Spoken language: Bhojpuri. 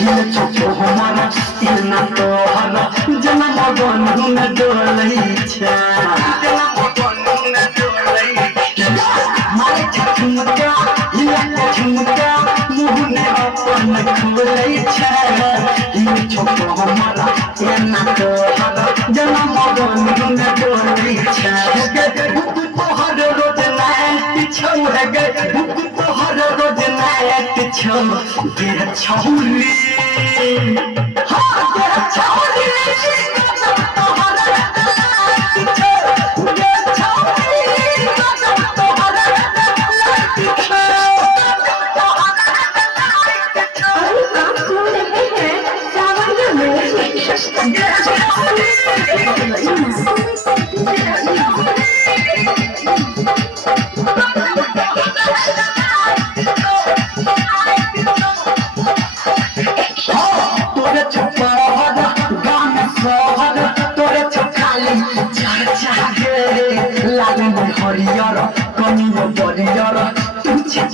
ये छोटो हमारा इतना तो हरा जन्म बंधु न डोलई छा जन्म बंधु न डोलई मारे झुमका ये झुमका मुंह ने अपन खोलई छा ये छोटो हमारा इतना तो हरा जन्म बंधु न डोलई छा बुक तोहर रोज नाइट छौ है गे बुक तोहर रोज नाइट छौ तेरा छौली हाँ तेरा छौली तोहर नाइट छौ तेरा छौली तोहर नाइट छौ अरे आप सुन रहे हैं सावरिया म्यूजिक। तोरे छपहर गाना सहर तोरे छखाली चर्चा गे लागल हरियर कनियो बरियर तू छी